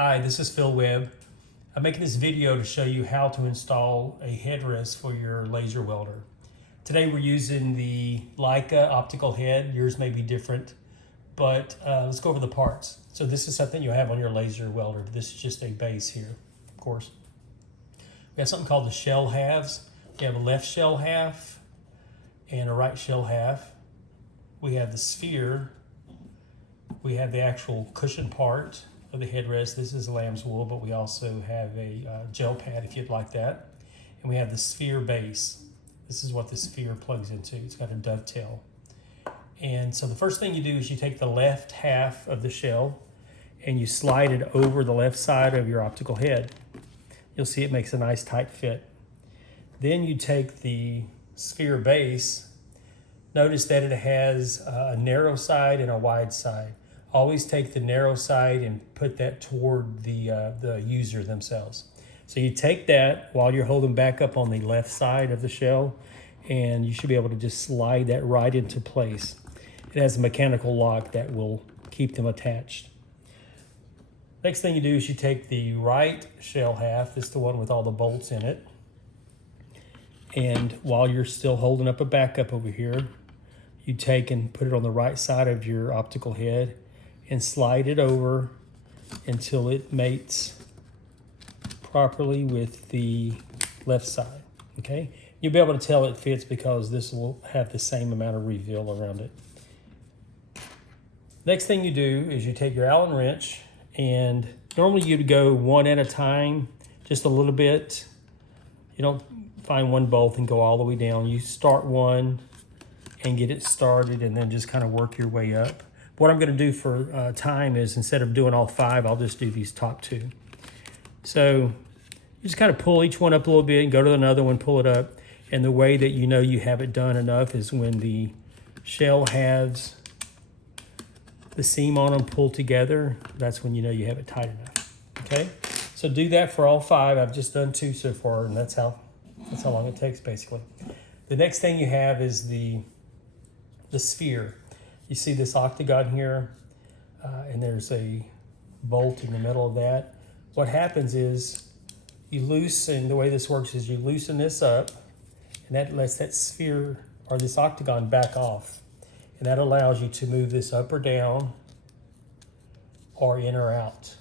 Hi, this is Phil Webb. I'm making this video to show you how to install a headrest for your laser welder. Today we're using the Leica optical head. Yours may be different, but let's go over the parts. So this is something you have on your laser welder. This is just a base here, of course. We have something called the shell halves. We have a left shell half and a right shell half. We have the sphere. We have the actual cushion part of the headrest. This is lamb's wool, but we also have a gel pad if you'd like that. And we have the sphere base. This is what the sphere plugs into. It's got a dovetail. And so the first thing you do is you take the left half of the shell and you slide it over the left side of your optical head. You'll see it makes a nice tight fit. Then you take the sphere base. Notice that it has a narrow side and a wide side. Always take the narrow side and put that toward the user themselves. So you take that while you're holding back up on the left side of the shell, and you should be able to just slide that right into place. It has a mechanical lock that will keep them attached. Next thing you do is you take the right shell half, it's the one with all the bolts in it, and while you're still holding up a backup over here, you take and put it on the right side of your optical head and slide it over until it mates properly with the left side, okay? You'll be able to tell it fits because this will have the same amount of reveal around it. Next thing you do is you take your Allen wrench, and normally you'd go one at a time, just a little bit. You don't find one bolt and go all the way down. You start one and get it started and then just kind of work your way up. What I'm going to do for time is, instead of doing all 5, I'll just do these top 2. So you just kind of pull each one up a little bit and go to another one, pull it up. And the way that you know you have it done enough is when the shell has the seam on them pulled together. That's when you know you have it tight enough. Okay, so do that for all 5. I've just done 2 so far, and that's how long it takes basically. The next thing you have is the sphere. You see this octagon here, and there's a bolt in the middle of that. What happens is you loosen, the way this works is you loosen this up, and that lets that sphere or this octagon back off. And that allows you to move this up or down or in or out.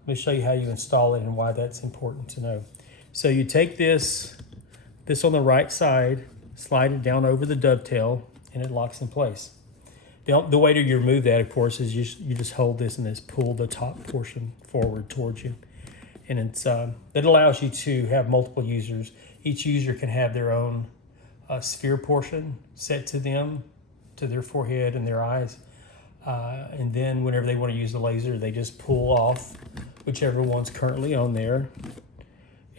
Let me show you how you install it and why that's important to know. So you take this on the right side, slide it down over the dovetail, and it locks in place. The way to remove that, of course, is you just hold this and just pull the top portion forward towards you. And it allows you to have multiple users. Each user can have their own sphere portion set to them, to their forehead and their eyes. And then whenever they want to use the laser, they just pull off whichever one's currently on there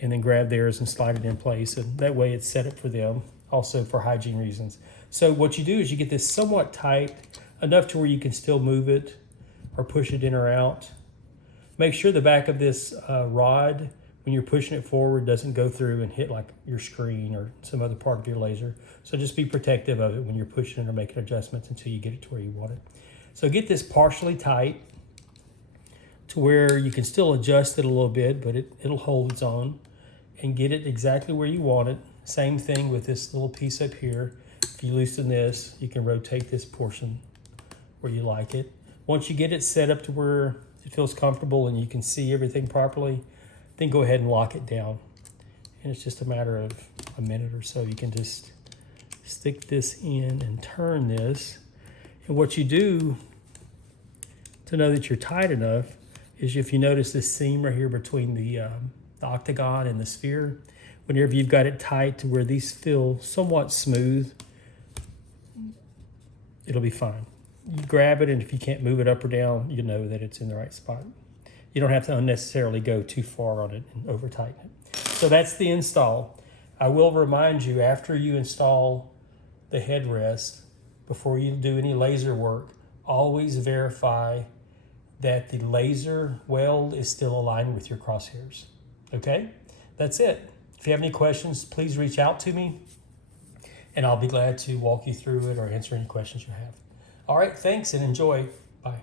and then grab theirs and slide it in place. And that way it's set up for them, also for hygiene reasons. So what you do is you get this somewhat tight, enough to where you can still move it or push it in or out. Make sure the back of this rod, when you're pushing it forward, doesn't go through and hit like your screen or some other part of your laser. So just be protective of it when you're pushing it or making adjustments until you get it to where you want it. So get this partially tight to where you can still adjust it a little bit, but it'll hold its own, and get it exactly where you want it. Same thing with this little piece up here. If you loosen this, you can rotate this portion where you like it. Once you get it set up to where it feels comfortable and you can see everything properly, then go ahead and lock it down. And it's just a matter of a minute or so. You can just stick this in and turn this. And what you do to know that you're tight enough is, if you notice this seam right here between the octagon and the sphere, whenever you've got it tight to where these feel somewhat smooth, it'll be fine. You grab it, and if you can't move it up or down, you know that it's in the right spot. You don't have to unnecessarily go too far on it and over tighten it. So that's the install. I will remind you, after you install the headrest, before you do any laser work, always verify that the laser weld is still aligned with your crosshairs. Okay? That's it. If you have any questions, please reach out to me, and I'll be glad to walk you through it or answer any questions you have. All right, thanks and enjoy. Bye.